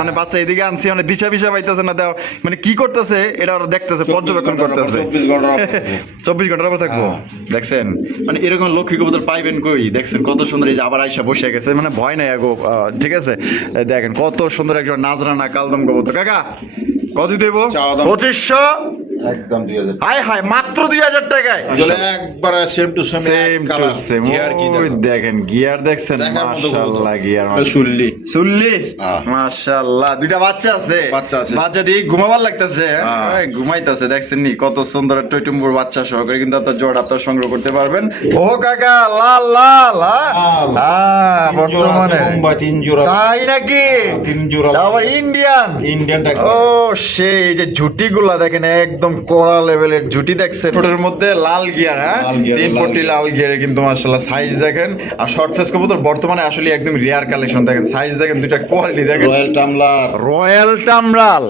মানে বাচ্চা এদিকে আনছি মানে দিশা বিশা পাইতেছে না দেওয়া মানে কি করতেছে এটা ওরা দেখতেছে পর্যবেক্ষণ করতেছে 24 ঘন্টার উপর থাকবো দেখছেন মানে এরকম লক্ষ্মী কবুতর পাইবেন কই দেখছেন কত সুন্দর এই যে আবার আইসা বসে গেছে মানে ভয় নাই আগো ঠিক আছে দেখেন কত সুন্দর একজন নাজরানা কালদম কবুতর কাকা কত দেব 2500 একদম 2000 হাই হাই মাত্র 2000 টাকায় একবার same to same colour gear কি দেখেন গিয়ার দেখছেন মাশাআল্লাহ গিয়ার সুল্লি সুল্লি মাশাআল্লাহ দুইটা বাচ্চা আছে বাচ্চা দিয়ে ঘুমাবার লাগতেছে ঘুমাইতেছে দেখছেন নি কত সুন্দর টইটুম্বুর বাচ্চা সহকারে কিন্তু আপনার জোড়া আপনার সংগ্রহ করতে পারবেন ও কাকা লাল লাল বর্তমানে মুম্বাই 3 জোড়া তাই নাকি 3 জোড়া আবার ইন্ডিয়ান ও সেই যে ঝুটিগুলা দেখেন একদম কোরা লেভেলের ঝুটি দেখছেন ছোটের মধ্যে লাল গিয়ার হ্যাঁ 3 পটি লাল গিয়ারে কিন্তু মাশাআল্লাহ সাইজ দেখেন আর শর্ট ফেস কবুতর বর্তমানে আসলে একদম রিয়ার কালেকশন দেখেন সাইজ দেখেন দুইটা কোয়ালিটি দেখেন রয়্যাল টামলার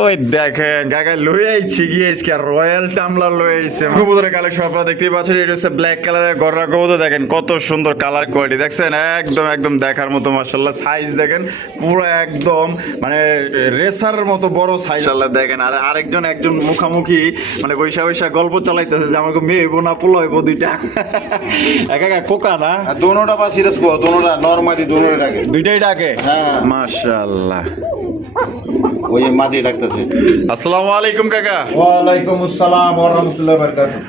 ওই দেখেন কাকা লই আইছি গিয়েছি আর রয়্যাল টামলার লই আইছে কবুতরের কালেকশন আপনারা দেখতেই পাচ্ছেন এটা হচ্ছে ব্ল্যাক কালারের গররা কবুতর দেখেন কত সুন্দর কালার কোয়ালিটি দেখছেন একদম দেখার মতো মাশাআল্লাহ সাইজ দেখেন পুরো একদম মানে রেসার মতো বড় সাইজ আল্লাহ দেখেন আর আরেকজন একজন মুখামুখি মানে বৈশা গল্প চালাইতেছে যে আমাকে মেয়ে বোনা পোলা হইব দুইটা একা কোকা না দোনোটা বা সিরিয়াস কো দোনোটা নরমালি দোনোটা ডাকে দুইটাই ডাকে হ্যাঁ মাশাআল্লাহ ওই মাদি ডাকতেছে আসসালামু আলাইকুম কাকা ওয়ালাইকুম আসসালাম ওয়া রাহমাতুল্লাহি ওয়া বারাকাতুহু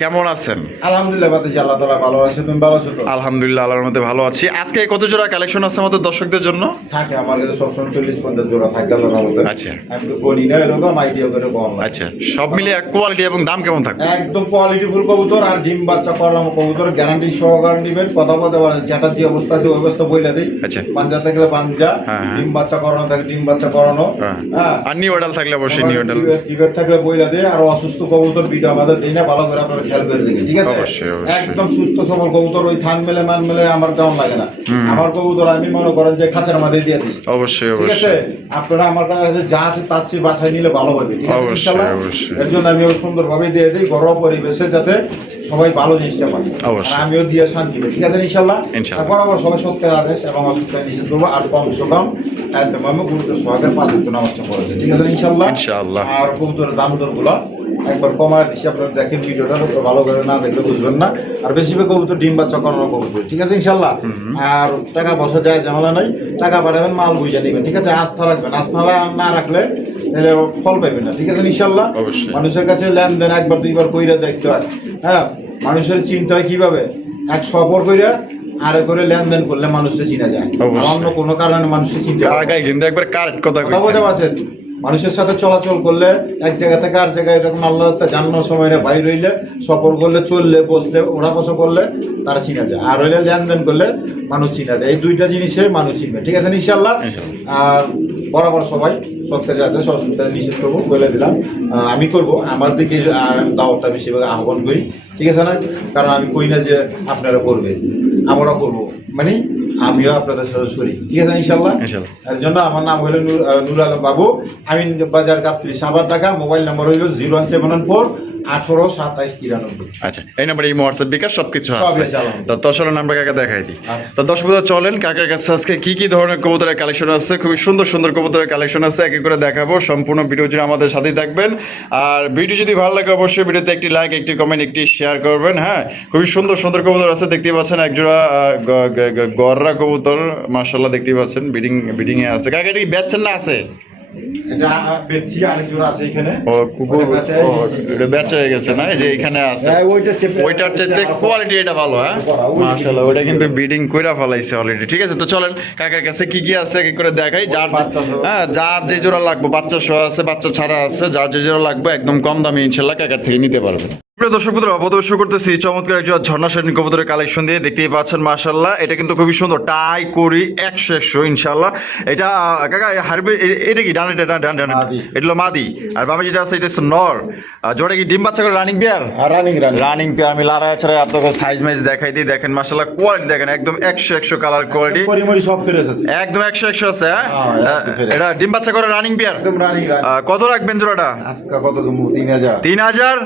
কেমন আছেন আলহামদুলিল্লাহ বাতি আল্লাহ তাআলা ভালো আছে তুমি ভালো আছো তো আলহামদুলিল্লাহ আল্লাহর মধ্যে ভালো আছি আজকে কত জোড়া কালেকশন আছে আমাদের দর্শকদের জন্য থাকে আমার কাছে সবসময় 40-50 জোড়া থাকে আল্লাহর রহমতে আচ্ছা আমি তো বলি না এরকম আইডিয়া করে কম আচ্ছা সব মিলিয়ে কোয়ালিটি এবং দাম কেমন থাকবে একদম কোয়ালিটি ফুল কবুতর আর ডিম বাচ্চা করাম কবুতর গ্যারান্টি সহকারে দিবেন কথা বলতে পারেন যেটা যে অবস্থা আছে ওই অবস্থা বইলা দেই আচ্ছা পাঞ্জা থাকলে পাঞ্জা ডিম বাচ্চা করানো থাকে ডিম বাচ্চা করানো হ্যাঁ আর নিউ অর্ডার থাকলে অবশ্যই নিউ অর্ডার টিকেট থাকলে বইলা দেয় আর অসুস্থ কবুতর ভিডিও আমাদের দেই না ভালো করে আপনারা খেয়াল করে দেখেন ঠিক আছে অবশ্যই একদম সুস্থ সবল কবুতর ওই থান মেলে মান মেলে আমার কেমন লাগে না আমার কবুতর আমি মনে করেন যে খাঁচার মধ্যে দিয়ে দিই অবশ্যই ঠিক আছে আপনারা আমার কাছে যা আছে তার চেয়ে বাসায় নিলে ভালো হবে ঠিক আছে ইনশাআল্লাহ এর জন্য আমি সুন্দরভাবে দিয়ে দিই ঘরোয়া পরিবেশে যাতে সবাই ভালো জিনিসটা পায় আর আমিও দিয়ে শান্তি পাই ঠিক আছে ইনশাআল্লাহ বরাবর সবাই সত্যের আদেশ এবং অসত্যের নিষেধ করবো আর কমসে কম একদম আমি গুরুত্ব সহকারে 5 ওয়াক্ত নামাজটা পড়েছে ঠিক আছে ইনশাআল্লাহ আর কবুতরের দাম দরগুলো একবার কমায় দিচ্ছি আপনারা দেখেন ভিডিওটা ভালো করে না দেখলে বুঝবেন না আর বেশি কবুতর ডিম বাচ্চা করানো কবুতর ঠিক আছে ইনশাআল্লাহ আর টাকা পয়সা যায় ঝামেলা নাই টাকা পাঠাবেন মাল বুঝে নেবেন ঠিক আছে আস্থা রাখবেন আস্থা না রাখলে তাহলে ফল পাইবেন না ঠিক আছে ইনশাআল্লাহ মানুষের কাছে লেনদেন একবার দুইবার কইরা দেখতে হয় হ্যাঁ মানুষের চিন্তা হয় কিভাবে এক সফর কইরা আরে করে লেনদেন করলে মানুষকে চিনা যায় অন্য কোনো কারণে মানুষকে চিনতে আগায় কিন্তু একবার কারেক্ট কথা বোঝা পাচ্ছেন মানুষের সাথে চলাচল করলে এক জায়গা থেকে আর জায়গায় এরকম আল্লাহ রাস্তায় জানানোর সময় বাইর হইলে সফর করলে চললে বসলে ওড়া বসা করলে তারা চিনা যায় আর হইলে লেনদেন করলে মানুষ চিনা যায় এই দুইটা জিনিসে মানুষ চিনবে ঠিক আছে ইনশাআল্লাহ আর বরাবর সবাই সত্যি যাতে সহযোগিতা নিষেধ করবো বলে দিলাম আমি করব আমার দিকে দাওয়াতটা বেশিরভাগ আহ্বান করি ঠিক আছে না কারণ আমি কই না যে আপনারা করবে আমরা করবো মানে আমিও আপনাদের সাথে সরি ঠিক আছে ইনশাআল্লাহ এর জন্য আমার নাম হলো নুর আলম বাবু আমি বাজার গাবতলী সাভার ঢাকা মোবাইল নাম্বার হইল 01714 182793। আচ্ছা এই নাম্বারে এই হোয়াটসঅ্যাপ বিকাশ সবকিছু আছে তো দর্শকের নাম্বার কাকা দেখাই দিই তো দর্শক চলেন কাকার কাছে আজকে কি ধরনের কবুতরের কালেকশন আছে খুবই সুন্দর কবুতরের কালেকশন আছে এক এক করে দেখাবো সম্পূর্ণ ভিডিও জুড়ে আমাদের সাথেই থাকবেন আর ভিডিও যদি ভালো লাগে অবশ্যই ভিডিওতে একটি লাইক একটি কমেন্ট একটি শেয়ার করবেন হ্যাঁ খুবই সুন্দর কবুতর আছে দেখতেই পাচ্ছেন একজোড়া গররা কবুতর মাশাআল্লাহ দেখতেই পাচ্ছেন বিডিং এ আছে কাকা এটা কি বেচছেন না আছে এটা বেচছি আরেক জোড়া আছে এখানে ও কুকুর এটা বেচা হয়ে গেছে না এই যে এখানে আছে ওইটার চাইতে কোয়ালিটি এটা ভালো হ্যাঁ মাশাআল্লাহ ওটা কিন্তু বিডিং কইরা ফলাইছে অলরেডি ঠিক আছে তো চলেন কাকার কাছে কি আছে এক এক করে দেখাই যার যে জোড়া লাগবে বাচ্চা সহ আছে বাচ্চা ছাড়া আছে যার যে জোড়া লাগবে একদম কম দামে ইনশাআল্লাহ কাকার থেকে নিতে পারবেন দর্শক বন্ধুরা অবদর্শ করতেছি চমৎকার একজন ঝর্ণা শ্রেণী কবুতরের কালেকশন দিয়ে দেখতেই পাচ্ছেন মাশাআল্লাহ এটা কিন্তু খুবই সুন্দর টাই করি 100 ইনশাআল্লাহ এটা কাকা হারবে এটা কি ডান এটা এটা হলো মাদি আর বাবা যেটা আছে এটা হচ্ছে নর জোড়া কি ডিম বাচ্চা করে রানিং পেয়ার রানিং পেয়ার আমি লারা ছাড়া আপনাকে সাইজ মাইজ দেখাই দিই দেখেন মাশাআল্লাহ কোয়ালিটি দেখেন একদম 100 কালার কোয়ালিটি পরিমরি সব ফ্রেশ আছে একদম 100 আছে এটা ডিম বাচ্চা করে রানিং পেয়ার একদম রানিং কত রাখবেন জোড়াটা আজকে কত দেবো 3000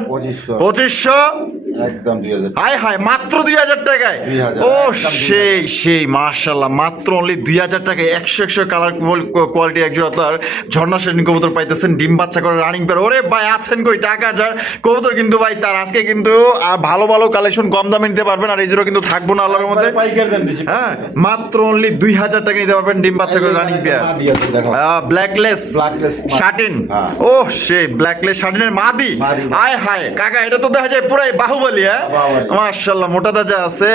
2500 একদম 2000। হাই হাই মাত্র 2000 টাকায়। 2000, ও একদম সেই মাশাআল্লাহ, মাত্র অনলি 2000 টাকায় 100 কালার কোয়ালিটি একজন আপনার ঝর্ণা শ্রেণী কবুতর পাইতেছেন, ডিম বাচ্চা করে রানিং পেয়ার। ওরে ভাই আছেন কই টাকা যার কবুতর কিন্তু ভাই তার আজকে কিন্তু ভালো ভালো কালেকশন কম দামে নিতে পারবেন, আর এই জন্য কিন্তু থাকবো না আল্লাহর মধ্যে। পাইকারি দাম দিছি। হ্যাঁ মাত্র অনলি 2000 টাকা নিতে পারবেন ডিম বাচ্চা করে রানিং পেয়ার। ব্ল্যাকলেস শার্টিন, ও সেই ব্ল্যাকলেস শার্টিনের মাদি। আয় হায় কাকা, এটা তো দেখা যায় পুরাই বাহুবলী। হ্যাঁ মাশাআল্লাহ, মোটা তাজা আছে।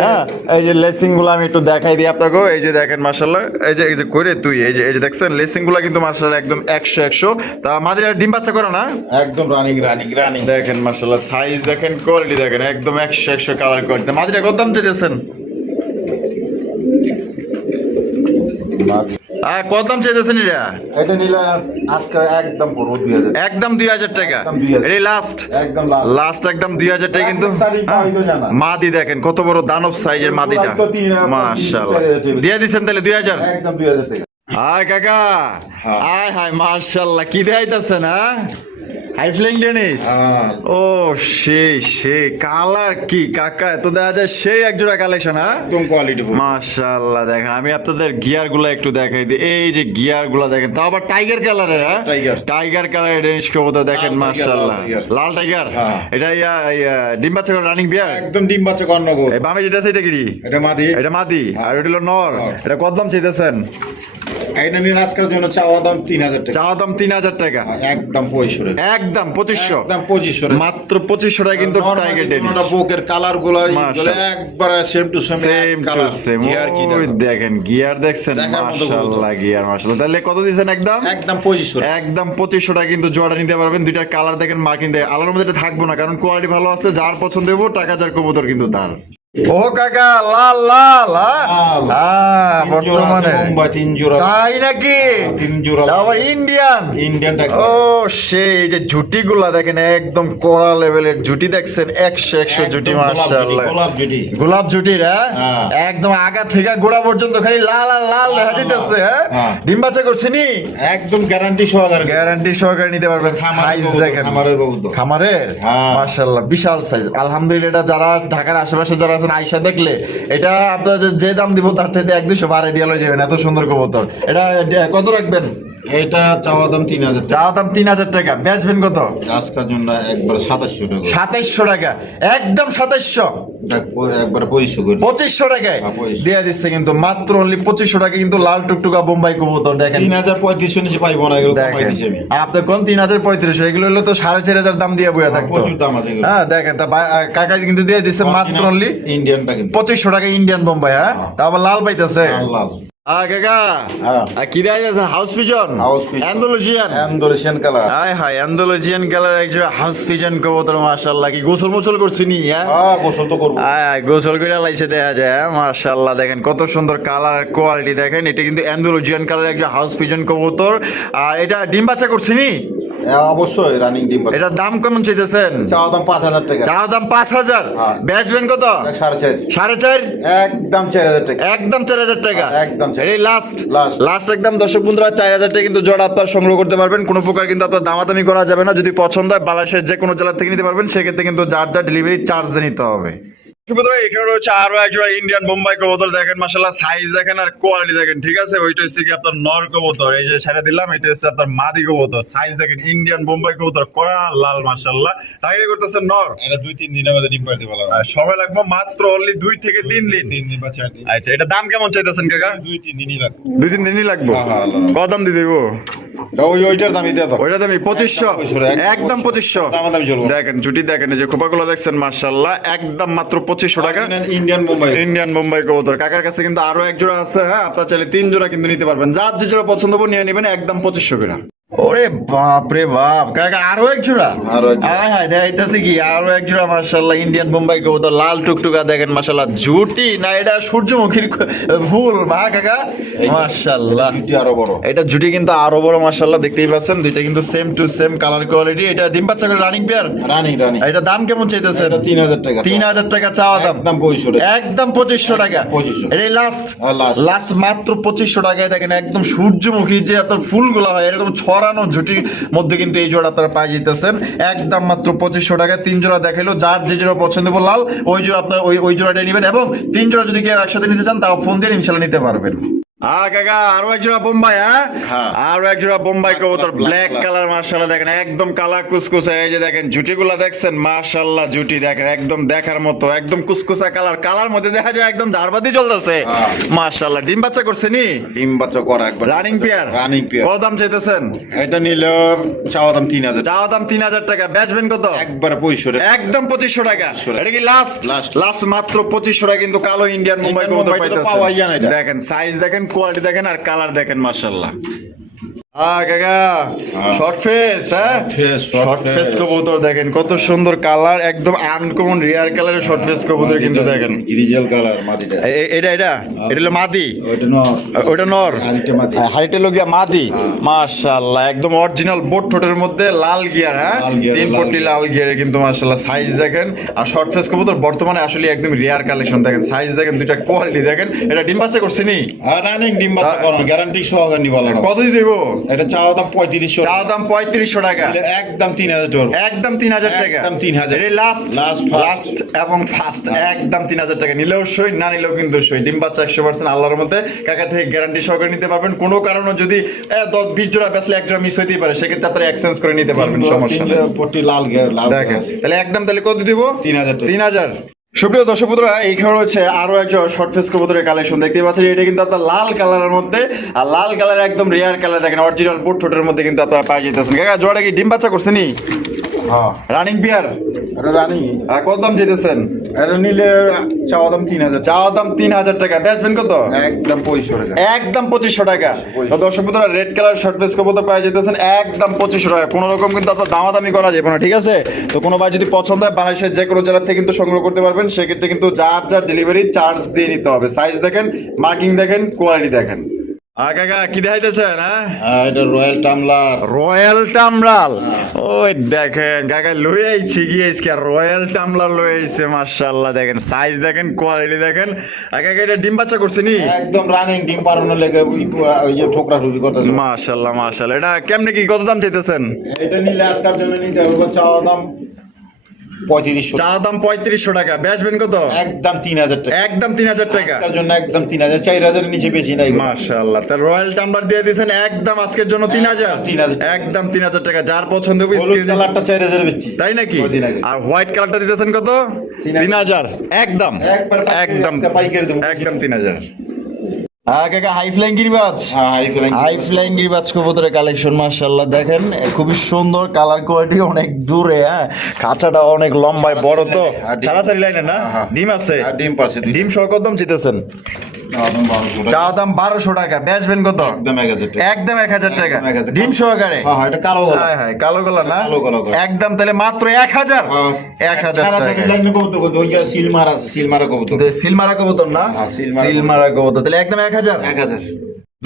হ্যাঁ এই যে লেসিং গুলো আমি একটু দেখাই দিই আপনাকে। এই যে দেখেন মাশাআল্লাহ, এই যে করে তুই এই যে দেখছেন লেসিং গুলো কিন্তু মাশাআল্লাহ একদম 100 তা মাদির আর ডিম বাচ্চা করে না, একদম রানিং দেখেন মাশাআল্লাহ, সাইজ দেখেন, কোয়ালিটি দেখেন, একদম 100 কালার কোয়ালিটি। মাদিরা কত দাম চাইতেছেন? কত দাম চাইতেছেন এটা? এটা নিলে আজকে একদম পড়বো 2000, একদম 2000 টাকা। একদম 2000, এই লাস্ট একদম লাস্ট একদম 2000 টাকা। কিন্তু মাদি দেখেন কত বড় দানব সাইজের মাদিটা, মাশাআল্লাহ। দিয়ে দিচ্ছেন তাহলে 2000, একদম 2000 টাকা। হাই কাকা, হাই হাই মাশাআল্লাহ, কি দেখাইতেছেন? হ্যাঁ হাই ফ্লাইং ডেনিশ, ও সেই কালার কি কাকা, তো দেখা যায় সেই একজোড়া কালেকশন। হ্যাঁ একদম কোয়ালিটি মাশাআল্লাহ। দেখেন আমি আপনাদের গিয়ার গুলা একটু দেখাই দিই। এই যে গিয়ার গুলা দেখেন, তাও আবার টাইগার কালারের। হ্যাঁ টাইগার কালারের ডেনিশ কবুতর দেখেন মাশাআল্লাহ, লাল টাইগার। এটা ডিম বাচ্চা করে রানিং বিয়ার, একদম ডিম বাচ্চা করানো গো। এই বামে যেটা আছে এটা কি? এটা মাদি। আর ওটা হলো নর। এটা কত দাম চাইতেছেন? এটা নিয়ে আজকের জন্য চাওয়া দাম 3000 টাকা। চাওয়া দাম 3000 টাকা, একদম 2500, একদম 2500, একদম 2500, মাত্র 2500 টাকা কিন্তু টাইগার ডেনিশ। বুকের কালার গুলো একবার সেম টু সেম কালার। ওই দেখেন গিয়ার দেখছেন মাশাআল্লাহ, গিয়ার মাশাআল্লাহ। তাহলে কত দিবেন? একদম 2500, একদম 2500 টাকা কিন্তু জোড়া নিতে পারবেন। দুইটার কালার দেখেন, মার্কিং দেখেন, আলার মধ্যে এটা থাকবো না কারণ কোয়ালিটি ভালো আছে। যার পছন্দ হইব টাকা যার কবুতর কিন্তু তার। ও কাকা লাল লাল, বর্তমানে মুম্বাই 3 জোড়া, তাই নাকি? 3 জোড়া আবার ইন্ডিয়ান। ও সেই যে জুটি গুলা দেখেন, একদম কড়া লেভেলের জুটি দেখছেন, 100 জুটি মাশাআল্লাহ, গোলাপ জুটির। হ্যাঁ একদম আগা থেকে গোড়া পর্যন্ত খালি লাল আর লাল দেখা যাইতেছে। হ্যাঁ ডিম বাচ্চা করছেনি, একদম গ্যারান্টি সহকারে নিতে পারবেন। সাইজ দেখেন খামারের মাশাআল্লাহ, বিশাল সাইজ আলহামদুলিল্লাহ। এটা যারা ঢাকার আশেপাশে যারা আছেন আইসা দেখলে এটা আপনার যে দাম দিব তার চাইতে 1-200 বাড়াই দিয়ে লয়ে যাবেন, এত সুন্দর কবুতর। এটা কত রাখবেন? এটা চাওয়া দাম 3000, চাওয়া দাম 3000 টাকা। বেচবেন কত? আজকের জন্য একবার 2700 টাকা। 2700 টাকা, একদম 2700, একবার 2500 টাকায় দিয়ে দিচ্ছে কিন্তু মাত্র অনলি 2500 টাকা। কিন্তু লাল টুকটুকা বোম্বাই কবুতর দেখেন 3035 নিচে পাইবো না, এগুলো কমাই দিছি আমি। আপনি কোন 3035? এগুলো হলো তো 4500 দাম দিয়ে বইয়া থাকতো, প্রচুর দাম আছে। হ্যাঁ দেখেন তা কাকা কিন্তু দিয়ে দিচ্ছে মাত্র অনলি ইন্ডিয়ানটা কিন্তু 2500 টাকা, ইন্ডিয়ান বোম্বাই। হ্যাঁ তা আবার লাল পাইতেছে লাল। কাকা কি দেয় house pigeon, Andalusian colour. High high Andalusian colour একজন হাউস পিজন কবুতর মাশাআল্লাহ। কি গোসল মোছল করছিনি? হ্যাঁ গোসল তো করব। গোসল করে লাইছে দেখা যায় মাশাআল্লাহ। দেখেন কত সুন্দর কালার কোয়ালিটি দেখেন। এটা কিন্তু অ্যান্ডালুসিয়ান কালার একজন হাউস পিজন কবুতর। আর এটা ডিম বাচ্চা করছিনি? অবশ্যই রানিং ডিম বাচ্চা। এটার দাম কেমন চাইতেছেন? চাওয়া দাম 5000 টাকা। চাওয়া দাম 5000, বেচবেন কত? 4.5, একদম 4000 টাকা, একদম 4000 টাকা, একদম। এই লাস্ট একদম দর্শক বন্ধুরা 4000 টাকা কিন্তু জোড়া আপনার সংগ্রহ করতে পারবেন। কোনো প্রকার কিন্তু আপনার দামাদামি করা যাবে না। যদি পছন্দ হয় বাংলাদেশের যে কোনো জেলা থেকে নিতে পারবেন, সেক্ষেত্রে কিন্তু যার ডেলিভারি চার্জ নিতে হবে। এখানে রয়েছে আরো একজোড়া ইন্ডিয়ান বোম্বাই কবুতর দেখেন মাশাআল্লাহ, সাইজ দেখেন আর কোয়ালিটি দেখেন। ঠিক আছে, ওইটা হচ্ছে কি আপনার নর কবুতর, এই যে ছেড়ে দিলাম, এটা হচ্ছে আপনার মাদি কবুতর। সাইজ দেখেন ইন্ডিয়ান বোম্বাই কবুতর, কড়া লাল মাশাআল্লাহ। টাইগার করতেছে নর। এটা 2-3 দিনের মধ্যে ডিম পাড়তে ভালো আর সময় লাগবে মাত্র অনলি 2 থেকে 3 দিন। 3 দিন বা 4 দিন। আচ্ছা এটা দাম কেমন চাইতেছেন কাকা? 2-3 দিনই লাগবে। 2-3 দিনই লাগবে। কত দাম দিয়ে দেবো? ওইটার দামই দেবো, ওইটার দামই 2500, একদম 2500। দামাদামি চলবে। দেখেন জুটি দেখেন, এই যে খোপাগুলো দেখছেন মাশাআল্লাহ, একদম মাত্র 2500 টাকা। ইন্ডিয়ান বোম্বাই কবুতর। কাকার কাছে কিন্তু আরো এক জোড়া আছে। হ্যাঁ আপনার চাইলে 3 জোড়া কিন্তু নিতে পারবেন। যার যে জোড়া পছন্দ হবে নিয়ে নেবেন, একদম 2500 করে। ওরে বাপ রে বাপ কাকা, আরো এক জোড়া। হ্যাঁ দেখাইতেছি কি আরো এক জোড়া মাশাআল্লাহ ইন্ডিয়ান বোম্বাই কবুতর, লাল টুকটুকা দেখেন মাশাআল্লাহ। জুটি না এটা সূর্যমুখীর ফুল মা কাকা মাশাআল্লাহ। জুটি আরো বড়, এটা জুটি কিন্তু আরো বড় মাশাআল্লাহ, দেখতেই পাচ্ছেন। দুইটা কিন্তু same to same colour quality. এটা ডিম বাচ্চা করে রানিং পেয়ার। রানিং এটা দাম কেমন চাইতেছেন? 3000 টাকা। 3000 টাকা চাওয়া দাম, একদম 2500 টাকা, একদম 2500 টাকা। এই লাস্ট মাত্র 2500 টাকায় দেখেন একদম সূর্যমুখী যে আপনার ফুলগুলো হয় এরকম 6 জড়ানো ঝুটির মধ্যে কিন্তু এই জোড়া আপনারা পাই যেতেছেন একদম মাত্র 2500 টাকায়। 3 জোড়া দেখাইলো, যার যে জোড়া পছন্দ হবে লাল ওই জোড়া আপনার ওই জোড়াটাই নেবেন, এবং 3 জোড়া যদি কেউ একসাথে নিতে চান তাও ফোন দিয়ে ইনশাল্লাহ নিতে পারবেন। কাকা আরো এক জোড়া বোম্বাই, হ্যাঁ আরো এক জোড়া বোম্বাই কবুতর, ব্ল্যাক কালার, মাশাআল্লাহ দেখেন একদম কালা কুসকুসা। এই যে দেখেন জুটিগুলা দেখছেন, মাশাআল্লাহ জুটি দেখেন একদম দেখার মতো, একদম কুসকুসা কালার মধ্যে দেখা যায় একদম ঝাড়বাতি জ্বলতেছে, মাশাআল্লাহ। ডিম বাচ্চা করছে নি? ডিম বাচ্চা করা একবার রানিং পেয়ার। কত দাম চাইতেছেন? এটা নিলে চাওয়া দাম 3000। চাওয়া দাম 3000 টাকা, বেচবেন কত? একবার 2500, একদম 2500 টাকা। এটা কি লাস্ট মাত্র 2500 টাকা কিন্তু কালো ইন্ডিয়ান মুম্বাই কবুতর পাইতেছেন। দেখেন সাইজ দেখেন, কোয়ালিটি দেখেন আর কালার দেখেন, মাশাআল্লাহ। কাকা শর্ট ফেস, শর্ট ফেস কবুতর দেখেন কত সুন্দর কালার, একদম আনকমন রিয়ার কালারের শর্ট ফেস কবুতর কিন্তু দেখেন। গ্রিজেল কালার মাদিটা, এটা হলো মাদি, ওটা নর, হাড়িটা লগিয়া মাদি, মাশাআল্লাহ একদম অরিজিনাল বোট ঠোঁটের মধ্যে লাল গিয়ার, হ্যাঁ 3 পট্টি লাল গিয়ারে কিন্তু মাশাআল্লাহ। সাইজ দেখেন আর শর্ট ফেস কবুতর বর্তমানে আসলে একদম রিয়ার কালেকশন দেখেন, সাইজ দেখেন, দুইটা কোয়ালিটি দেখেন। এটা ডিম বাচ্চা করছে নি? রানিং ডিম বাচ্চা করানো, গ্যারান্টি সহকারে নিব। কত দিব? এটা চাওয়া দাম 3500। চাওয়া দাম 3500 টাকা, একদম 3000 টাকা, একদম 3000 টাকা, একদম 3000। এই লাস্ট এবং ফার্স্ট একদম 3000 টাকা। নিলেও সই, না নিলেও কিন্তু সই। ডিম বাচ্চা 100% আল্লাহর মধ্যে কাকা থেকে গ্যারান্টি সহকারে নিতে পারবেন। কোনো কারণে যদি 10-20 জোড়া বেচলে এক জোড়া মিস হইতেই পারে, সেক্ষেত্রে আপনারা এক্সচেঞ্জ করে নিতে পারবেন, সমস্যা নেই। পট্টি লাল গিয়ার লাল দেখেন তাহলে একদম তাহলে কত দিব? 3000 টাকা। 3000। সুপ্রিয় দর্শক বন্ধুরা, এইখানে হচ্ছে আরো একজন শর্ট ফেস কবুতরের কালেকশন দেখতে পাচ্ছেন। এটা কিন্তু আপনার লাল কালারের মধ্যে, আর লাল কালার একদম রেয়ার কালার দেখেন, অরিজিনাল বোট ঠোঁটের মধ্যে কিন্তু আপনারা পাই যেতেছেন। কাকা জোড়া কি ডিম বাচ্চা করছে নি? হ্যাঁ রানিং পেয়ার। এটা রানিং। আর কত দাম চাইতেছেন? এটা নিলে চাওয়া দাম 3000। চাওয়া দাম 3000 টাকা, বেচবেন কত? একদম 2500 টাকা, একদম 2500 টাকা। তো দর্শক বন্ধুরা, রেড কালার শর্ট ফেস কবুতর পাই যেতেছেন একদম 2500 টাকা। কোনো রকম কিন্তু আপনার দামাদামি করা যাবে না, ঠিক আছে? তো কোনো ভাই যদি পছন্দ হয় বাংলাদেশের যে কোনো জেলা থেকে কিন্তু সংগ্রহ করতে পারবেন। সেক্ষেত্রে কিন্তু যার ডেলিভারি চার্জ দিয়ে নিতে হবে। সাইজ দেখেন, মার্কিং দেখেন, কোয়ালিটি দেখেন। কাকা কি দেখাইতেছেন? এটা রয়্যাল টামলার। রয়্যাল টামলার, ওই দেখেন কাকা লই আইছি গিয়েছে, রয়্যাল টামলার লই আইছে, মাশাআল্লাহ দেখেন সাইজ দেখেন, কোয়ালিটি দেখেন। কাকা এটা ডিম বাচ্চা করছে নি? একদম রানিং, ডিম পাড়ানো লেগে ওই যে ঠোকরা ঠুকরি করতেছে। মাশাআল্লাহ। এটা কেমনে কি কত দাম চাইতেছেন? এটা নিলে আজকের জন্য নিতে হবে চাওয়া দাম 3500। চাওয়া দাম 3500 টাকা, বেচবেন কত? একদম 3000 টাকা, একদম 3000 টাকা। আজকের জন্য একদম 3000, 4000 এর নিচে বেশি নাই। মাশাআল্লাহ। তাহলে রয়্যাল টাম্বলার দিয়ে দিয়েছেন একদম আজকের জন্য 3000, একদম 3000 টাকা। যার পছন্দ হবে হলুদ কালারটা 4000 বেচছি, তাই নাকি? আর হোয়াইট কালারটা দিতেছেন কত? 3000, একদম পাইকারি দেব, একদম 3000। কাকা হাই ফ্লাইং গিরিবাজ, হাই ফ্লাইং গিরিবাজ কবুতরের কালেকশন মাশাআল্লাহ দেখেন, খুবই সুন্দর কালার কোয়ালিটি, অনেক দূরে, হ্যাঁ খাঁচাটা অনেক লম্বায় বড়। তো ছাড়াছাড়ি লাইনে না? ডিম আছে? ডিম পারছে। ডিম সহ কত দাম চিতেছেন? চাওয়া দাম 1200 টাকা, বেচবেন কত? একদম 1000 টাকা, ডিম সহকারে। এটা কালো গলা, হ্যাঁ কালো গলা না? কালো গলা একদম তাহলে মাত্র 1000 টাকা। সিলমারা কবুতর না? সিলমারা কবুতর, তাহলে একদম 1000।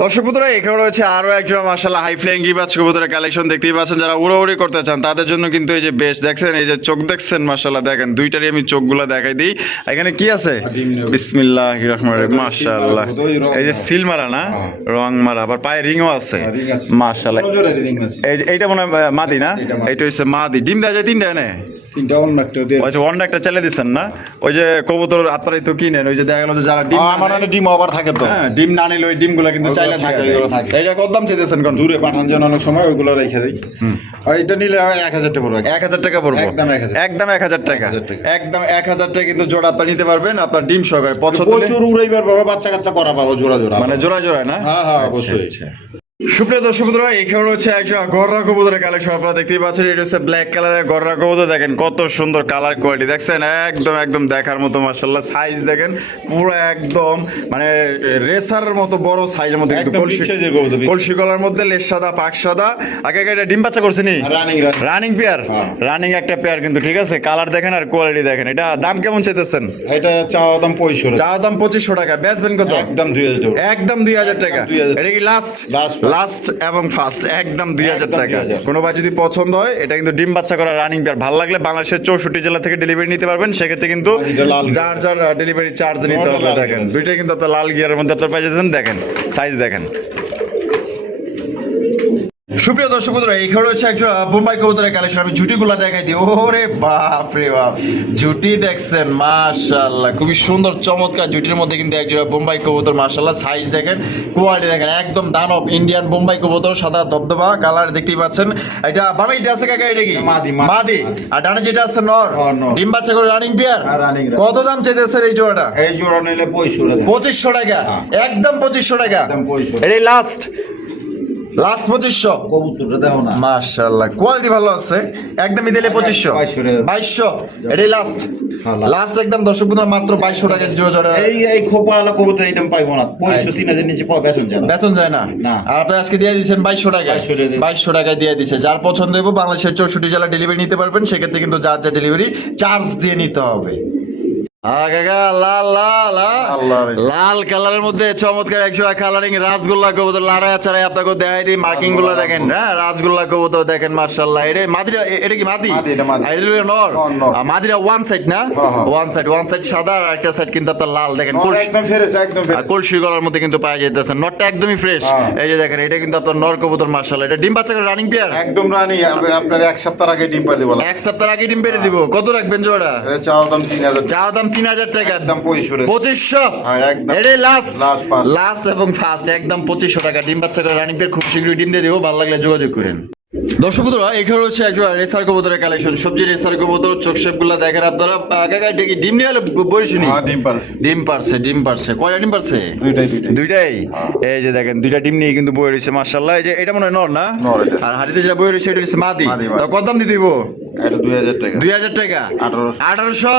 দর্শক বন্ধুরা, এখানে রয়েছে আরো একজন মাশাআল্লাহ হাই ফ্লাইং গিরিবাজ কবুতরের কালেকশন দেখতেই পাচ্ছেন। যারা উড়াউড়ি করতে চান তাদের জন্য কিন্তু এই যে বেশ দেখছেন, এই যে চোখ দেখছেন মাশাআল্লাহ দেখেন, দুইটারই আমি চোখগুলো দেখাই দিই। এখানে কি আছে? বিসমিল্লাহির রহমানির রহিম, মাশাআল্লাহ। এই যে সিলমারা না, রং মারা, আবার পায়ে রিংও আছে মাশাআল্লাহ। এই যে এইটা মনে হয় মাদি না? এইটা হচ্ছে মাদি। ডিম দেওয়া যায় 3টা এনে? 3টা অন্য একটা দিয়ে। আচ্ছা অন্য একটা চালে দিচ্ছেন না? ওই যে কবুতর আপনারাই তো কিনেন, ওই যে দেখা গেল যে যারা ডিম আমার ডিম ওভার থাকে তো, হ্যাঁ ডিম না নিলে ওই ডিমগুলো কিন্তু চাইলে থাকে। এইটা কত দাম চাইতেছেন? কোন দূরে পাঠান জন অনেক সময় ওইগুলো রেখে দেই। এইটা নিলে 1000 টাকা পড়বে। 1000 টাকা পড়বে, একদম 1000 টাকা, একদম 1000 টাকা কিন্তু জোড়া আপনি নিতে পারবেন আপনার ডিম সহকারে। পছন্দ হলে প্রচুর উড়াইবার বড় বাচ্চা কাচ্চা করা পাবো জোড়া, মানে জোড়া না? হ্যাঁ অবশ্যই। সুপ্রিয় দর্শক বন্ধুরা, এখানে হচ্ছে একটা গররা কবুতরের কালেকশন আপনারা দেখতেই পাচ্ছেন। এটা হচ্ছে ব্ল্যাক কালারের গররা কবুতর, দেখেন কত সুন্দর কালার কোয়ালিটি দেখছেন, একদম দেখার মতো মাশাআল্লাহ। সাইজ দেখেন পুরো একদম মানে রেসারের মতো বড় সাইজের মধ্যে, কিন্তু কলসি গলার মধ্যে, লেজ সাদা পাক সাদা। আগে এটা ডিম বাচ্চা করছে নি? রানিং পেয়ার, রানিং একটা পেয়ার কিন্তু, ঠিক আছে? কালার দেখেন আর কোয়ালিটি দেখেন। এটা দাম কেমন চাইতেছেন? এটা চাওয়া দাম 2500, চাওয়া দাম 2500 টাকা, বেচবেন কত? একদম 2000 টাকা, একদম 2000 টাকা। এটা কি লাস্ট এবং ফার্স্ট, একদম 2000 টাকা। কোনো ভাই যদি পছন্দ হয়, এটা কিন্তু ডিম বাচ্চা করা রানিং পেয়ার, ভালো লাগলে বাংলাদেশের 64 জেলা থেকে ডেলিভারি নিতে পারবেন। সেক্ষেত্রে কিন্তু যার ডেলিভারি চার্জ নিতে হবে। দেখেন দুইটাই কিন্তু আপনার লাল গিয়ারের মধ্যে আপনার পেয়ে যাচ্ছেন। দেখেন সাইজ দেখেন। সুপ্রিয় দর্শক বন্ধুরা, এখানে হচ্ছে একটা বোম্বাই কবুতরের কালেকশন। আমি ঝুটিগুলা দেখাই দিই। ওরে বাপ রে বাপ, ঝুটি দেখছেন মাশাআল্লাহ, খুবই সুন্দর চমৎকার ঝুটির মধ্যে কিন্তু একটা বোম্বাই কবুতর মাশাআল্লাহ। সাইজ দেখেন, কোয়ালিটি দেখেন, একদম দানব ইন্ডিয়ান বোম্বাই কবুতর, সাদা ধবধবা কালার দেখতেই পাচ্ছেন। এটা বামে এটা আছে কাকা, এটা কি মাদি, আর ডানে যেটা আছে নর। ডিম বাচ্চা করে রানিং পেয়ার। কত দাম চাইতেছেন এই জোড়াটা? এই জোড়া নিলে 2500 টাকা, একদম 2500 টাকা। এটাই লাস্ট 2500। কবুতরটা দেখো না, মাশাআল্লাহ, কোয়ালিটি ভালো আছে, একদমই দিলে 2200। এটাই লাস্ট একদম দর্শক বন্ধুরা, মাত্র 2200 টাকা জোড়া। এই খোপাওয়ালা কবুতর এই দাম পাইবো না, 2500-3000 নিচে বেতন যায় না। আর আপনি আজকে দিয়ে দিচ্ছেন 2200 টাকা। 2200 টাকায় দিয়ে দিচ্ছে। যার পছন্দ হবে বাংলাদেশের 64 জেলা ডেলিভারি নিতে পারবেন। সেক্ষেত্রে কিন্তু যার যা ডেলিভারি চার্জ দিয়ে নিতে হবে। লাল কালারের মধ্যে চমৎকার একশো কালারিং রাসগোল্লা কবুতর লাড়ায় চাড়াই আপনাকে দেখাই দিই। মার্কিং গুলা দেখেন, হ্যাঁ রাসগোল্লা কবুতর দেখেন মাশাআল্লাহ। এটা মাদিরা, এটা কি মাদি? নর। মাদিরা ওয়ান সাইড না, ওয়ান সাইড সাদা, আর একটা সাইড কিন্তু আপনার লাল। দেখেন কলসি গলার মধ্যে কিন্তু পাওয়া যাইতেছে। নরটা একদমই ফ্রেশ। এই যে দেখেন, এটা কিন্তু আপনার নর কবুতর মাশাআল্লাহ। এটা ডিম বাচ্চা করে রানিং পেয়ার, একদম রানি। আপনার এক সপ্তাহ আগে ডিম পাড়ি বলা, এক সপ্তাহ আগে ডিম পেড়ে দিব। কত রাখবেন জোড়া? চাও দাম 3000, চাও দাম 3000 টাকা, একদম 2500। এটাই লাস্ট এবং ফার্স্ট, একদম 2500 টাকা। ডিম বাচ্চা করে রানিং পেয়ার, খুব শীঘ্রই ডিম দিয়ে দেবো, ভালো লাগলে যোগাযোগ করেন। দর্শক বন্ধুরা, এখানে হচ্ছে একটা রেসার কবুতরের কালেকশন। সবজি রেসার কবুতর, চোখ শেপ গুলা দেখেন আপনারা। কাকা এটা কি ডিম নিয়ে বলিসনি? ডিম পারছে। কয়টা ডিম পারছে? দুইটাই। এই যে দেখেন, দুইটা ডিম নিয়ে কিন্তু বয়ে রয়েছে মাশাআল্লাহ। এই যে এটা মনে হয় নর না, আর হাড়িতে যেটা বয়ে রয়েছে এটা হচ্ছে মাদি। তো কত দাম দিতে দিব? 2000 টাকা। 1800,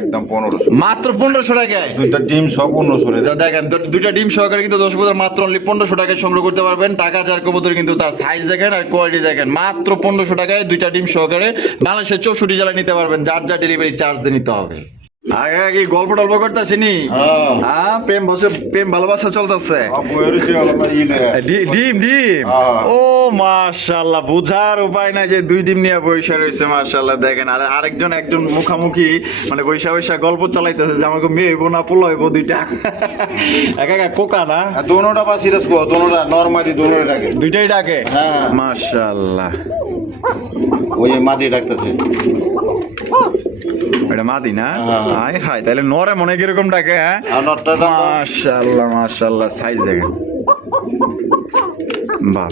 একদম 1500, মাত্র 1500 টাকায় দুইটা ডিম সব 1500। দেখেন, দুইটা ডিম সহকারে কিন্তু 10 কবুতর মাত্র অনলি 1500 টাকায় সংগ্রহ করতে পারবেন। টাকা যার কবুতর কিন্তু তার সাইজ দেখেন আর কোয়ালিটি দেখেন, মাত্র 1500 টাকায় দুইটা ডিম সহকারে বাংলাদেশের 64 জেলায় নিতে পারবেন। যার যা ডেলিভারি চার্জ দিয়ে নিতে হবে। আগে কি গল্প টল্প করতেছিনি? প্রেম ভালোবাসা চলতেছে। ডিম ও মাশাআল্লাহ, বুঝার উপায় নাই যে দুই ডিম নিয়ে বৈশা রয়েছে মাশাআল্লাহ। দেখেন, আর আরেকজন মুখামুখি মানে বৈশা গল্প চালাইতেছে যে আমাকে মেয়ে হইব না পোলা হইব দুইটা। একা কোকা না, দোনোটা বা সিরিয়াস কো, দোনোটা নরমালি, দোনোটা ডাকে, দুইটাই ডাকে। হ্যাঁ মাশাআল্লাহ, ওই মাদি ডাকতেছে। এটা মাদি না? হাই হাই, তাহলে নরে মনে কিরকম ডাকে? হ্যাঁ মাশাআল্লাহ, সাইজ দেখেন, বাহ,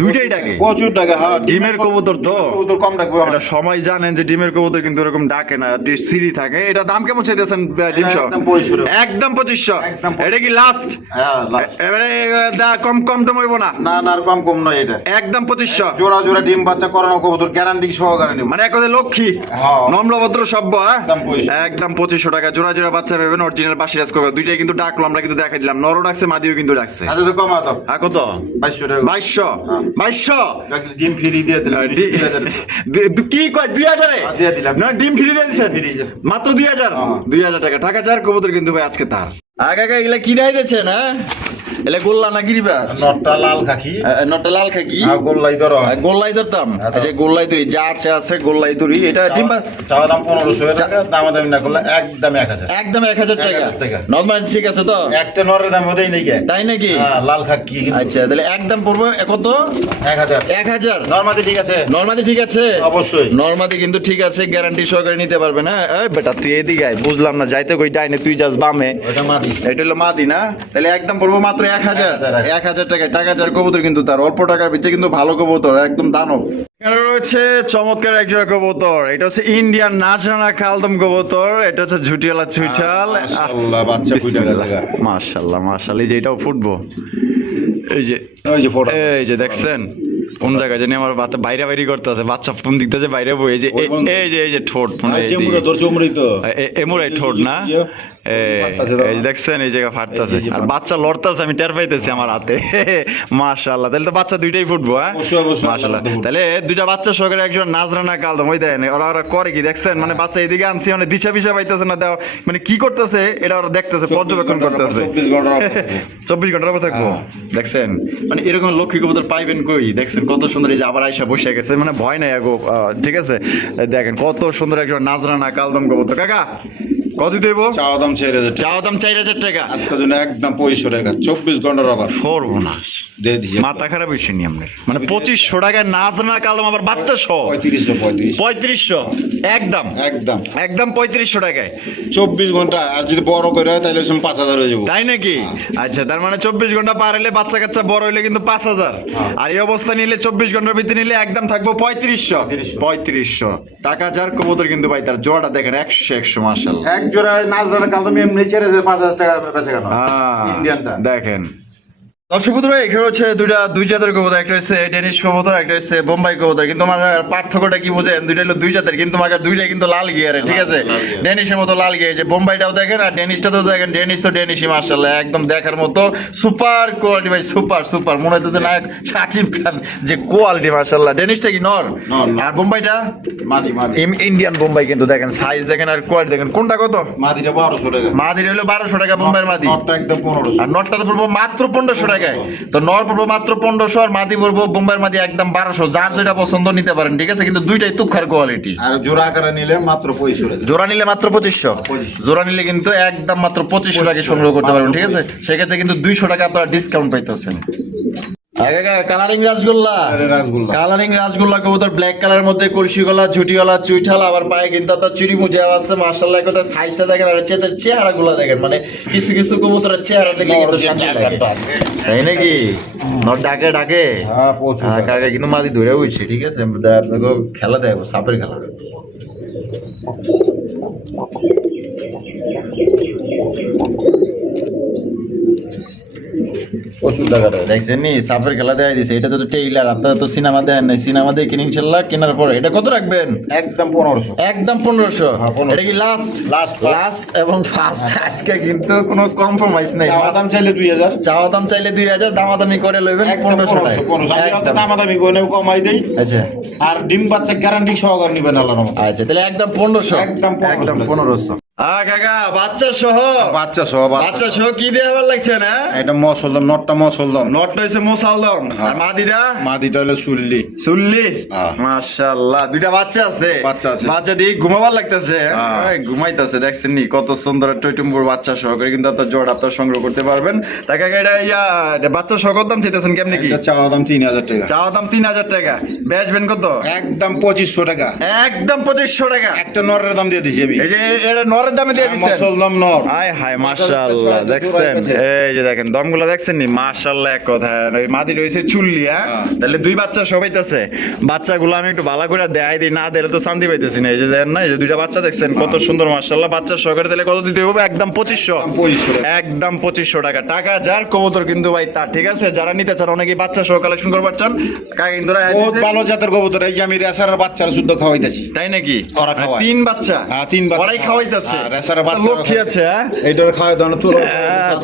দুইটাই ডাকে, প্রচুর ডাকে। হ্যাঁ, ডিমের কবুতর তো কবুতর কম ডাকবে। এটা সময় জানেন যে ডিমের কবুতর কিন্তু এরকম ডাকে না, সিরি থাকে। এটা দাম কেমন চাইতেছেন? ডিম সহ একদম 2500। এটা কি লাস্ট? এবারে কম টম হইব না? না আর কম নয়, এটা একদম 2500। জোড়া ডিম বাচ্চা করানো কবুতর, গ্যারান্টি সহকারে নিব, মানে একদম লক্ষ্মী, নম্রভদ্র সভ্য। একদম 2500 টাকা জোড়া বাচ্চা পাবেন, অরিজিনাল বাসি রাজ কবুতর। দুইটাই কিন্তু ডাকলো, আমরা কিন্তু দেখাই দিলাম। নরও ডাকছে, মাদিও কিন্তু ডাকছে। আচ্ছা কমা দাও। কত? 2200। ডিম ফ্রি দিয়ে দিলাম। কি কয় 2000 দিয়ে দিলাম না? ডিম ফ্রি দিয়ে দিচ্ছেন মাত্র 2000 টাকা। টাকা যার কবুতর কিন্তু ভাই আজকে তার। আগে এগুলা কি দেয় দিচ্ছে না? এলে গোল্লা না গিরিবাজ? নটটা লাল খাকি, গোল্লাই ধরো, গোল্লাই ধরতাম। আচ্ছা গোল্লাই ধরি, যা আছে গোল্লাই ধরি। এটা ডিম চাওয়া দাম 1500 টাকা, দামাদামি না করলে একদম 1000। একদম 1000 টাকা নরমাল, ঠিক আছে তো? একটা নরের দাম হতেই নাকি, তাই নাকি? লাল খাকি। আচ্ছা তাহলে একদম পড়বে কত? 1000। নরমালি ঠিক আছে? নরমালি ঠিক আছে, অবশ্যই নরমালি কিন্তু ঠিক আছে, গ্যারান্টি সহকারে নিতে পারবে না। এই বেটা তুই এদিকে আয়, বুঝলাম না, যাইতে কই ডাইনে, তুই যাস বামে। ওটা মাদি, এটা হলো মাদি না? তাহলে একদম পড়বো মাত্র 1000 টাকায়। টাকা যার কবুতর কিন্তু তার, অল্প টাকার ভিতরে কিন্তু ভালো কবুতর, একদম দানব। এখানে রয়েছে চমৎকার একজন কবুতর। এটা হচ্ছে ইন্ডিয়ান নাজরানা কালদম কবুতর। এটা হচ্ছে ঝুটিওয়ালা ছুইটাল। মাশাআল্লাহ, এই যে এটাও ফুটবো। এই যে দেখছেন কোন জায়গায় জানি আমার বাইরে করতে আছে, বাচ্চা কোন দিক থেকে বাইরে বই। এই যে ঠোঁট, এমুরাই ঠোঁট না? এই দেখছেন, এই জায়গা ফাটতেছে, আর বাচ্চা লড়তেছে, আমি টের পাইতেছি আমার হাতে। মাশাআল্লাহ, তাহলে তো বাচ্চা দুইটাই ফুটবো। হ্যাঁ মাশাআল্লাহ, তাহলে দুইটা বাচ্চা সহকারে একজন নাজরানা কালদম। ওই দেখেন ওরা করে কি দেখছেন, মানে বাচ্চা এদিকে আনছি, মানে দিশা পিসা পাইতেছে না, দেওয়া মানে কি করতেছে এটা ওরা দেখতেছে, পর্যবেক্ষণ করতেছে। 24 ঘন্টার উপর থাকবো। দেখছেন, মানে এরকম লক্ষ্মী কবুতর পাইবেন কই? দেখছেন কত সুন্দর, এই যে আবার আয়সা বসে গেছে, মানে ভয় নাই আগো। ঠিক আছে, দেখেন কত সুন্দর একজন নাজরানা কালদম কবুতর। কাকা কত দেবো? চাওয়া দাম 4000 টাকা। চাওয়া দাম 4000 টাকা। আজকের জন্য একদম 2500 টাকা, 24 ঘন্টার আবার সর্বনাশ, দিয়ে দিছি। মাথা খারাপ হয়েছে নি আপনার? মানে 2500 টাকায় নাচ না কালাম আবার বাচ্চা সহ 3500 একদম একদম একদম 3500 টাকায় 24 ঘন্টা। আর যদি বড় করে হয় তাহলে 5000 হয়ে যাবো। তাই নাকি? আচ্ছা, তার মানে 24 ঘন্টা পার হলে বাচ্চা কাচ্চা বড় হইলে কিন্তু 5000, আর এই অবস্থা নিলে 24 ঘন্টার ভিতরে নিলে একদম থাকবো 3500 টাকা। যার কবুতর কিন্তু ভাই তার জোড়াটা দেখেন 100 মাশাআল্লাহ। এক জোড়া নাচ জানা কাল তুমি এমনি 4000-5000 টাকা বেচে কেন ইন্ডিয়ানটা দেখেন। দর্শক বন্ধুরা, এখানে হচ্ছে দুই জাতের কবুতর, একটা হচ্ছে ডেনিশ কবুতর, একটা হচ্ছে বোম্বাই কবুতর। কিন্তু আমার পার্থক্যটা কি বুঝেন? দুইটা হলো দুই জাতের, কিন্তু আমার দুইটাই কিন্তু লাল গিয়ারে, ঠিক আছে? ডেনিশের মতো লাল গিয়ার, যে বোম্বাইটাও দেখেন আর ডেনিশটা তো দেখেন। ডেনিশ তো ডেনিশই মাশাআল্লাহ, একদম দেখার মতো সুপার কোয়ালিটি ভাই, সুপার মনে হচ্ছে নায়ক শাকিব খান, যে কোয়ালিটি মাশাআল্লাহ। ডেনিশটা কি নর? আর বোম্বাইটা মাদি ইন্ডিয়ান বোম্বাই, কিন্তু দেখেন সাইজ দেখেন আর কোয়ালিটি দেখেন। কোনটা কত? মাদিটা 1200 টাকা। মাদির হলো 1200 টাকা বোম্বাইয়ের মাদি, নটটা একদম 1500। আর নটটা তো পড়বো মাত্র 1500 টাকায়। তো নর পড়বো মাত্র 1500, আর মাদি পড়বো বোম্বাইয়ের মাদি একদম 1200। যার যেটা পছন্দ নিতে পারেন, ঠিক আছে? কিন্তু দুইটাই তুখার কোয়ালিটি। আর জোড়া আকারে নিলে মাত্র 2500 টাকা। জোড়া নিলে মাত্র 2500, জোড়া নিলে কিন্তু একদম মাত্র 2500 টাকা সংগ্রহ করতে পারবেন, ঠিক আছে? সেক্ষেত্রে কিন্তু 200 টাকা আপনারা ডিসকাউন্ট পাইতেছেন। কালারিং রাসগোল্লা, কালারিং রাসগোল্লা কবুতর, ব্ল্যাক কালারের মধ্যে কলসি গলা, ঝুটি গলা, চুইঠাল, আবার পায়ে কিন্তু আপনার চুরি মুজে আছে মাশাআল্লাহ। কথা সাইজটা দেখেন আর চেহারা গুলা দেখেন, মানে কিছু কিছু কবুতরের চেহারা দেখলে কিন্তু শান্তি লাগে, তাই নাকি? নর ডাকে হ্যাঁ প্রচুর কাকা, কিন্তু মাদি ধরে হইছে, ঠিক আছে? আপনাকে খেলা দেবো, সাপের খেলা। প্রচুর টাকা দেয়। দেখছেন নি সাপের খেলা দেখাই দিছে। এটা তো টেইলার, আপনারা তো সিনেমা দেখেন নাই। সিনেমা দেখে ইনশাল্লাহ কেনার পরে এটা কত রাখবেন? একদম 1500। একদম 1500। হ্যাঁ, 1500 এটা কি লাস্ট লাস্ট এবং ফার্স্ট? আজকে কিন্তু কোনো কম্প্রোমাইজ নাই। চাওয়া দাম চাইলে 2000, চাওয়া দাম চাইলে 2000, দামাদামি করে লইবেন 1500 টাকা। 1500 আমি দামাদামি করে নেব, কমাই দেই। আচ্ছা আর ডিম বাচ্চা গ্যারান্টি সহকারে নিবেন আল্লাহর রহমতে। আচ্ছা, তাহলে একদম 1500, একদম 1500। কাকা বাচ্চা সহ, বাচ্চা সহ বাচ্চা সহ কি দিয়ে আবার লাগছে না? এটা মসলদম, নটটা মসলদম, নটটা হইছে মোসালদম, আর মাদিটা মাদিটা হলো সুল্লি। মাশাআল্লাহ, দুইটা বাচ্চা আছে। বাচ্চা দিয়ে ঘুমাবার লাগতেছে, ঘুমাইতেছে। দেখছেন নি কত সুন্দর টইটুম্বুর বাচ্চা সহকারে কিন্তু আপনার জোড়া আপনার সংগ্রহ করতে পারবেন। টাকা এটা বাচ্চা সহ কত দাম চাইতেছেন কেমনে কি? চাওয়া দাম 3000 টাকা। চাওয়া দাম 3000 টাকা। বেচবেন কত? একদম 2500 টাকা। একদম 2500 টাকা। একটা নরের দাম দিয়ে দিছি আমি। এই যে এটা নরের দামে দিয়ে দিচ্ছেন। মসলদম নর। হায় হায় মাশাআল্লাহ, দেখছেন? এই যে দেখেন দমগুলো দেখছেন নি? মাশাআল্লাহ, এক কথা। ওই মাদি রইছে চুল্লি, তাহলে দুই বাচ্চা সবাইতেছে। বাচ্চাগুলো আমি একটু ভালো করে দেখাই দিই, না দিলে তো শান্তি পাইতেছি না। এই যে দেখেন না, এই যে দুইটা বাচ্চা দেখছেন কত সুন্দর মাশাআল্লাহ। বাচ্চা সহকারে তাহলে কত দিতে হবে? একদম 2500। একদম 2500 টাকা। টাকা যার কবুতর কিন্তু ভাই তার, ঠিক আছে? যারা নিতে চান, অনেকেই বাচ্চা সহ কালেকশন করবার চান, কাকা কিন্তু বহুত ভালো জাতের কবুতর। এই যে আমি রেসারের বাচ্চারা শুদ্ধ খাওয়াইতাছি। তাই নাকি? ওরা খাওয়ায়। 3 বাচ্চা? হ্যাঁ 3 বাচ্চা ওরাই খাওয়াইতাছে। রেসারের বাচ্চা লক্ষ্মী আছে। এইটার খাওয়াই দাও না, তুলা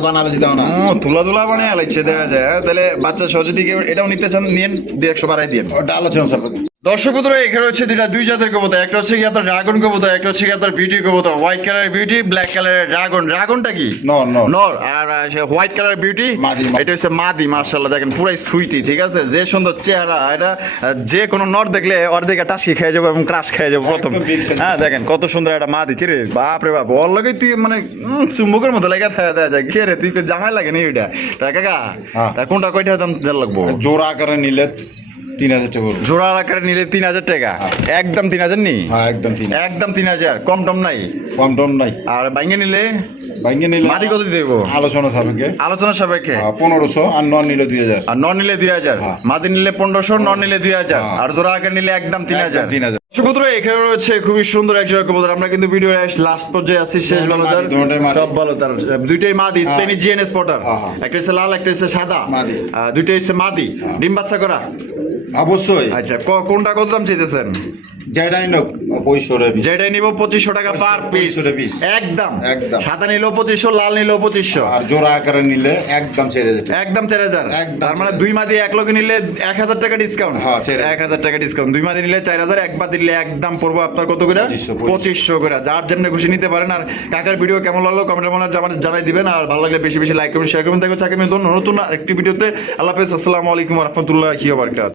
বানালে দাও না। তুলা বানিয়ে আলাইছে দেখা যায়। তাহলে বাচ্চা সহ যদি কেউ এটাও নিতে চান, নিয়েন, 100 বাড়াই দিন। ওটা আলোচনা সাপেক্ষে। দর্শক বন্ধুরা, এখানে হচ্ছে দুই জাতের কবুতর। একটা হচ্ছে কি আপনার ড্রাগন কবুতর, একটা হচ্ছে কি আপনার বিউটি কবুতর। হোয়াইট কালারের বিউটি, ব্ল্যাক কালারের ড্রাগন। ড্রাগনটা কি? নর। আর হোয়াইট কালারের বিউটি, এটা হচ্ছে মাদি। মাশাআল্লাহ, দেখেন পুরাই সুইটি, ঠিক আছে? যে সুন্দর চেহারা, এটা যে কোনো নর দেখলে ওর দিকে টাসি খেয়ে যাবো এবং ক্রাশ খেয়ে যাবো প্রথম। হ্যাঁ দেখেন কত সুন্দর একটা মাদি। কি রে বাপ রে বাপ, ওর লাগে তুই মানে চুম্বকের মতো লেগে দেওয়া যায়। কে রে তুই জামাই লাগে নি ওইটা? তা কাকা তা কোনটা কয়টা দাম লাগবো? জোড়া আকারে নিলে 3000 টাকা। জোড়া আকারে নিলে 3000 টাকা। একদম 3000 নি? হ্যাঁ একদম 3000। একদম 3000, কম টম নাই? কম টম নাই। আর বাইঙ্গে নিলে? বাইঙ্গে নিলে মাদি কত দেব? আলোচনা সাপেক্ষে। আলোচনা সাপেক্ষে 1500, আর নন নিলে 2000। আর নন নিলে 2000, মাদি নিলে 1500, নন নিলে 2000, আর জোড়া আকারে নিলে একদম 3000। 3000। সুপুত্র, এখানে রয়েছে খুবই সুন্দর এক জোড়া কবুতর। আমরা কিন্তু ভিডিও লাস্ট পর্যায়ে আছি, শেষ ভালো তার সব ভালো তার। দুইটাই মাদি, স্পেনিশ জিএনএস স্পটার। একটা হচ্ছে লাল, একটা হচ্ছে সাদা। দুইটাই হচ্ছে মাদি, ডিম বাচ্চা করা অবশ্যই। আচ্ছা, কোনটা কত দাম চাইতেছেন? যেটাই নিব 2500। যেটাই নিব 2500 টাকা পার পিস। একদম সাদা নিলেও 2500, লাল নিলেও 2500, আর জোড়া আকারে নিলে একদম 4000। একদম 4000। তার মানে দুই মাদি এক লগে নিলে 1000 টাকা ডিসকাউন্ট। হ্যাঁ 1000 টাকা ডিসকাউন্ট। দুই মাদি নিলে 4000, এক মাদি নিলে একদম পড়বো আপনার কত করে? 2500 করে। যার যেমনি খুশি নিতে পারেন। আর কাকার ভিডিও কেমন লাগলো কমেন্টের মধ্যে আমাদের জানাই দিবেন। আর ভালো লাগলে বেশি বেশি লাইক করবেন, শেয়ার করবেন। দেখো চাকরি নতুন আরেকটি ভিডিওতে। আল্লাহ হাফেজ, আসসালামু আলাইকুম ওয়া রাহমাতুল্লাহি ওয়া বারাকাতুহু।